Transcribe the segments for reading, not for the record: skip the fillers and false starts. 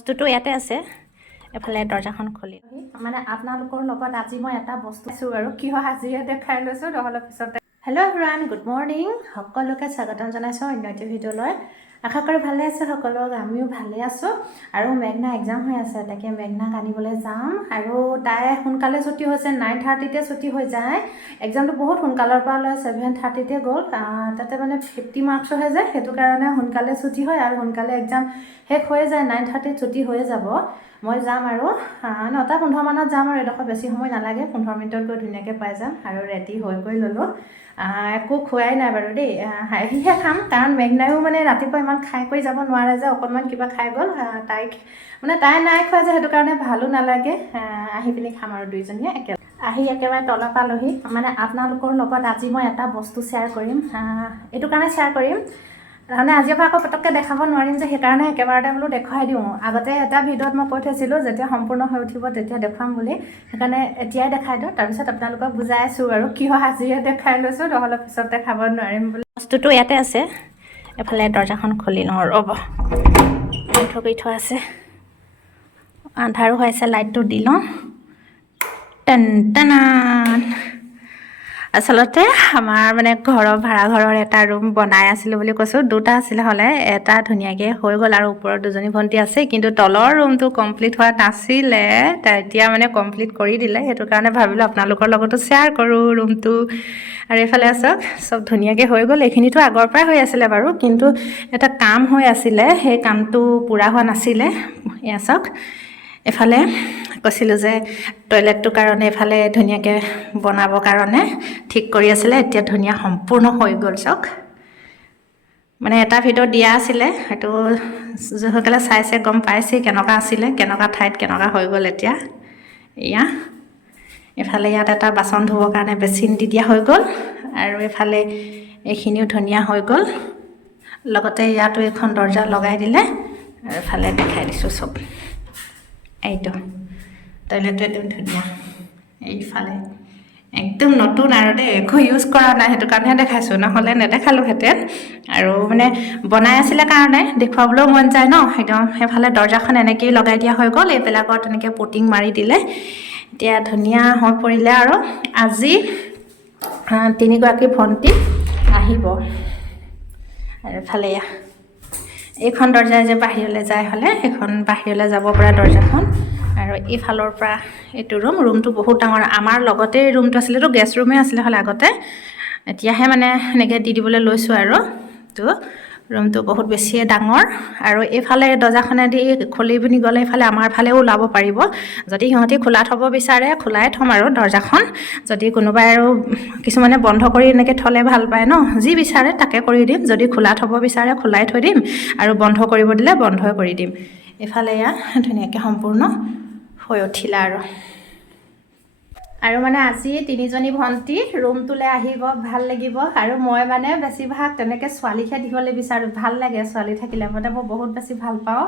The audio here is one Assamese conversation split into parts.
বস্তুটো ইয়াতে আছে এফালে দৰ্জাখন খুলি মানে আপোনালোকৰ লগত আজি মই এটা বস্তু আছো আৰু কিয় আজিয়ে দেখাই লৈছো নহলে পিছতে হেল্ল' এভৰিৱান গুড মৰ্নিং সকলোকে স্বাগতম জনাইছো অন্য এটা ভিডিঅ'লৈ আশা কৰো ভালে আছে সকলো আমিও ভালে আছো আৰু মেঘনা এক্সাম হৈ আছে তাকে মেঘনাক আনিবলৈ যাম আৰু তাই সোনকালে ছুটি হৈছে 9:30 তে ছুটি হৈ যায় এক্সামটো বহুত সোনকালৰ পৰা লৈ 7:30 তে গ'ল তাতে মানে 50 মাৰ্কছ হৈ যায় সেইটো কাৰণে সোনকালে ছুটি হয় আৰু সোনকালে এক্সাম শেষ হৈ যায় 9:30 ছুটি হৈ যাব মই যাম আৰু 9:15 মানত যাম আৰু এডোখৰ বেছি সময় নালাগে 15 মিনিটত গৈ ধুনীয়াকৈ পাই যাম আৰু ৰেডি হৈ গৈ ল'লোঁ একো খোৱাই নাই বাৰু দেই আহিহে খাম কাৰণ মেঘনায়ো মানে ৰাতিপুৱা ইমান খাই কৰি যাব নোৱাৰে যে অকণমান কিবা খাই গ'ল তাই নাই খোৱা যে সেইটো কাৰণে ভালো নালাগে আহি পিনি খাম আৰু দুইজনীয়ে আহি একেবাৰে তলৰ পালোহি মানে আপোনালোকৰ লগত আজি মই এটা বস্তু শ্বেয়াৰ কৰিম এইটো কাৰণে শ্বেয়াৰ কৰিম মানে আজিৰ পৰা আকৌ পটককৈ দেখাব নোৱাৰিম যে সেইকাৰণে একেবাৰতে বোলো দেখুৱাই দিওঁ আগতে এটা ভিডিঅ'ত মই কৈ থৈছিলোঁ যেতিয়া সম্পূৰ্ণ হৈ উঠিব তেতিয়া দেখুৱাম বুলি সেইকাৰণে এতিয়াই দেখাই দিওঁ তাৰপিছত আপোনালোকক বুজাই আছোঁ আৰু কিয় আজিয়ে দেখাই লৈছোঁ নহ'লে পিছত দেখাব নোৱাৰিম বুলি বস্তুটো ইয়াতে আছে এফালে দৰ্জাখন খুলি লওঁ ৰ'ব বন্ধ কৰি থোৱা আছে আন্ধাৰো হৈ আছে লাইটটো দি লওঁ টেন টেনান আচলতে আমাৰ মানে ভাড়াঘৰৰ এটা ৰুম বনাই আছিলোঁ বুলি কৈছোঁ দুটা আছিলে হ'লে এটা ধুনীয়াকৈ হৈ গ'ল আৰু ওপৰত দুজনী ভণ্টি আছে কিন্তু তলৰ ৰুমটো কমপ্লিট হোৱা নাছিলে এতিয়া মানে কমপ্লিট কৰি দিলে সেইটো কাৰণে ভাবিলোঁ আপোনালোকৰ লগতো শ্বেয়াৰ কৰোঁ ৰুমটো আৰু এইফালে চব ধুনীয়াকৈ হৈ গ'ল এইখিনিতো আগৰ পৰাই হৈ আছিলে বাৰু কিন্তু এটা কাম হৈ আছিলে সেই কামটো পূৰা হোৱা নাছিলে এয়া চাওক এফালে কৈছিলোঁ যে টয়লেটটোৰ কাৰণে এফালে ধুনীয়াকৈ বনাবৰ কাৰণে ঠিক কৰি আছিলে এতিয়া ধুনীয়া সম্পূৰ্ণ হৈ গ'ল চাওক মানে এটা ভিডিঅ' দিয়া আছিলে সেইটো যিসকলে চাইছে গম পাইছে কেনেকুৱা আছিলে কেনেকুৱা ঠাইত কেনেকুৱা হৈ গ'ল এতিয়া এয়া এফালে ইয়াত এটা বাচন ধুবৰ কাৰণে বেচিন দি দিয়া হৈ গ'ল আৰু এফালে এইখিনিও ধুনীয়া হৈ গ'ল লগতে ইয়াতো এখন দৰ্জা লগাই দিলে আৰু এফালে দেখাই দিছোঁ চব এইটো টয়লেটটো একদম ধুনীয়া এইফালে একদম নতুন আৰু দেই একো ইউজ কৰা নাই সেইটো কাৰণেহে দেখাইছোঁ নহ'লে নেদেখালোহেঁতেন আৰু মানে বনাই আছিলে কাৰণে দেখুৱাবলৈও মন যায় ন একদম সেইফালে দৰ্জাখন এনেকৈয়ে লগাই দিয়া হৈ গ'ল এইবিলাকত তেনেকৈ পুটিং মাৰি দিলে এতিয়া ধুনীয়া হৈ পৰিলে আৰু আজি 3গৰাকী ভণ্টি আহিব আৰু এফালে এইখন দৰ্জাই যে বাহিৰলৈ যায় হ'লে সেইখন বাহিৰলৈ যাব পৰা দৰ্জাখন আৰু এইফালৰ পৰা এইটো ৰুমটো বহুত ডাঙৰ আমাৰ লগতে ৰুমটো আছিলেতো গেষ্ট ৰুমেই আছিলে হ'লে আগতে এতিয়াহে মানে এনেকৈ দি দিবলৈ লৈছোঁ আৰু তো ৰুমটো বহুত বেছিয়ে ডাঙৰ আৰু এইফালে দৰ্জাখনেদি খুলি পিনি গ'লে এইফালে আমাৰ ফালেও ওলাব পাৰিব যদি সিহঁতি খোলা থ'ব বিচাৰে খোলাই থ'ম আৰু দৰ্জাখন যদি কোনোবাই আৰু কিছুমানে বন্ধ কৰি এনেকৈ থ'লে ভাল পায় ন যি বিচাৰে তাকে কৰি দিম যদি খোলা থ'ব বিচাৰে খোলাই থৈ দিম আৰু বন্ধ কৰিব দিলে বন্ধই কৰি দিম এইফালে এয়া ধুনীয়াকৈ সম্পূৰ্ণ হৈ উঠিলে আৰু মানে আজি 3জনী ভণ্টি ৰুমটোলৈ আহিব ভাল লাগিব আৰু মই মানে বেছিভাগ তেনেকৈ ছোৱালীহে দিবলৈ বিচাৰোঁ ভাল লাগে ছোৱালী থাকিলে মানে মই বহুত বেছি ভাল পাওঁ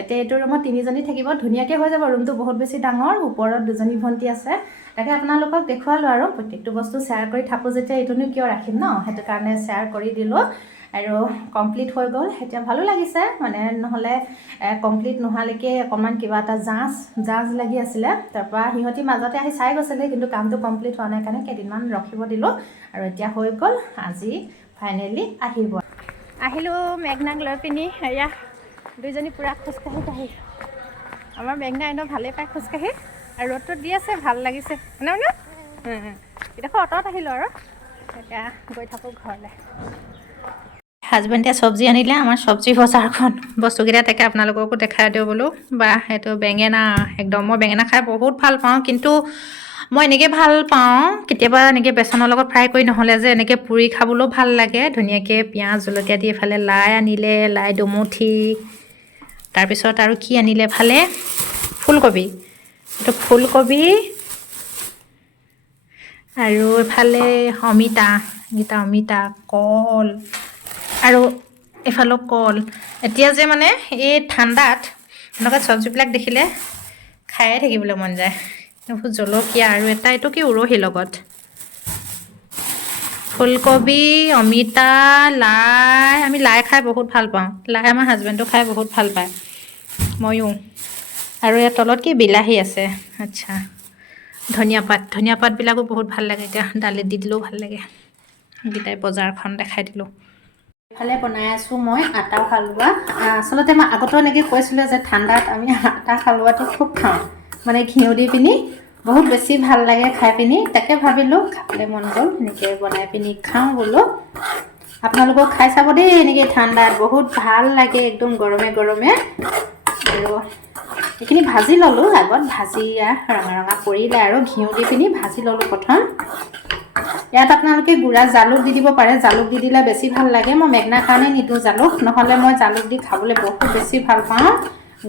এতিয়া এইটো ৰুমত 3জনী থাকিব ধুনীয়াকৈ হৈ যাব ৰুমটো বহুত বেছি ডাঙৰ ওপৰত 2জনী ভণ্টি আছে তাকে আপোনালোকক দেখুৱালোঁ আৰু প্ৰত্যেকটো বস্তু শ্বেয়াৰ কৰি থাকোঁ যেতিয়া এইটোনো কিয় ৰাখিম ন সেইটো কাৰণে শ্বেয়াৰ কৰি দিলোঁ আৰু কমপ্লিট হৈ গ'ল এতিয়া ভালো লাগিছে মানে নহ'লে কমপ্লিট নোহোৱালৈকে অকণমান কিবা এটা জাজ লাগি আছিলে তাৰপৰা সিহঁতি মাজতে আহি চাই গৈছিলে কিন্তু কামটো কমপ্লিট হোৱা নাই কাৰণে কেইদিনমান ৰখিব দিলোঁ আৰু এতিয়া হৈ গ'ল আজি ফাইনেলি আহিলোঁ মেঘনাক লৈ পিনি এয়া দুইজনী পূৰা খোজকাঢ়ি আমাৰ মেঘনা এনেও ভালেই পায় খোজকাঢ়ি আৰু ৰ'দটো দি আছে ভাল লাগিছে মানে এডোখৰ অটত আহিলোঁ আৰু এতিয়া গৈ থাকোঁ ঘৰলৈ হাজবেণ্ডে চব্জি আনিলে আমাৰ চব্জি বজাৰখন বস্তুকেইটা তাকে আপোনালোককো দেখাই দিওঁ বোলো বা সেইটো বেঙেনা একদম মই বেঙেনা খাই বহুত ভাল পাওঁ কিন্তু মই এনেকৈ ভাল পাওঁ কেতিয়াবা এনেকৈ বেচনৰ লগত ফ্ৰাই কৰি নহ'লে যে এনেকৈ পুৰি খাবলৈও ভাল লাগে ধুনীয়াকৈ পিঁয়াজ জলকীয়া দি এফালে লাই আনিলে লাই দুমুঠি তাৰপিছত আৰু কি আনিলে এফালে ফুলকবি এইটো ফুলকবি আৰু এফালে অমিতা কল আৰু এফালেও কল এতিয়া যে মানে এই ঠাণ্ডাত এনেকুৱা চব্জিবিলাক দেখিলে খায়ে থাকিবলৈ মন যায় এইবোৰ জলকীয়া আৰু এইটো কি উৰহীৰ লগত ফুলকবি অমিতা লাই আমি লাই খাই বহুত ভাল পাওঁ লাই আমাৰ হাজবেণ্ডো খাই বহুত ভাল পায় ময়ো। আৰু ইয়াৰ তলত কি বিলাহী আছে। আচ্ছা, ধনিয়া পাতবিলাকো বহুত ভাল লাগে, এতিয়া দালিত দি দিলেও ভাল লাগে। গীতাই বজাৰখন দেখাই দিলোঁ। এইফালে বনাই আছোঁ মই আটা হালোৱা। আচলতে মই আগতেও এনেকৈ কৈছিলোঁ যে ঠাণ্ডাত আমি আটা হালোৱাটো খুব খাওঁ, মানে ঘিউ দি পিনি বহুত বেছি ভাল লাগে খাই পিনি। তাকে ভাবিলোঁ খাবলৈ মন গ'ল, এনেকৈ বনাই পিনি খাওঁ বোলো। আপোনালোকক খাই চাব দেই, এনেকৈ ঠাণ্ডাত বহুত ভাল লাগে একদম গৰমে গৰমে। আৰু এইখিনি ভাজি ল'লোঁ আগত, ভাজি ৰঙা ৰঙা কৰিলে আৰু ঘিউ দি পিনি ভাজি ল'লোঁ প্ৰথম। ইয়াত আপোনালোকে গুড়া জালুক দি দিব পাৰে, জালুক দি দিলে বেছি ভাল লাগে। মই মেগনাৰ কাৰণে নিদিওঁ জালুক, নহ'লে মই জালুক দি খাবলৈ বহুত বেছি ভাল পাওঁ।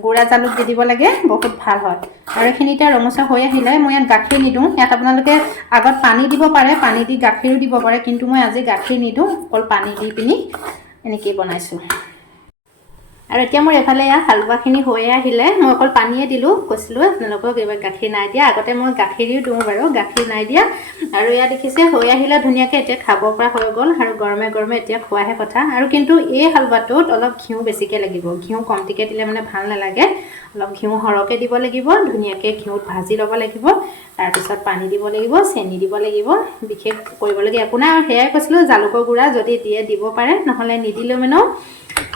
গুড়া জালুক দি দিব লাগে, বহুত ভাল হয়। আৰু এইখিনি এতিয়া ৰঙচুৱা হৈ আহিলে মই ইয়াত গাখীৰ নিদিওঁ। ইয়াত আপোনালোকে আগত পানী দিব পাৰে, পানী দি গাখীৰো দিব পাৰে, কিন্তু মই আজি গাখীৰ নিদিওঁ, অকল পানী দি পিনি এনেকেই বনাইছোঁ। আৰু এতিয়া মোৰ এইফালে হালোৱাখিনি হৈয়ে আহিলে, মই অকল পানীয়ে দিলোঁ। কৈছিলোঁ আপোনালোকক এইবাৰ গাখীৰ নাই দিয়া, আগতে মই গাখীৰো দিওঁ বাৰু, গাখীৰ নাই দিয়া। আৰু ইয়াত দেখিছে হৈ আহিলে ধুনীয়াকৈ, এতিয়া খাব পৰা হৈ গ'ল। আৰু গৰমে গৰমে এতিয়া খোৱাহে কথা। আৰু কিন্তু এই হালোৱাটোত অলপ ঘিউ বেছিকৈ লাগিব, ঘিউ কমটিকৈ দিলে মানে ভাল নালাগে। অলপ ঘিউ সৰহকৈ দিব লাগিব, ধুনীয়াকৈ ঘিউত ভাজি ল'ব লাগিব। তাৰপিছত পানী দিব লাগিব, চেনি দিব লাগিব, বিশেষ কৰিবলগীয়া একো নাই। আৰু সেয়াই কৈছিলোঁ, জালুকৰ গুড়া যদি দিয়ে দিব পাৰে, নহ'লে নিদিলেও মানে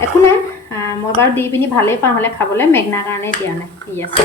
একো নাই। মই বাৰু দি পিনি ভালেই পাওঁ, হ'লে খাবলৈ মেগনাৰ কাৰণে দিয়া নাই। ঠিক আছে।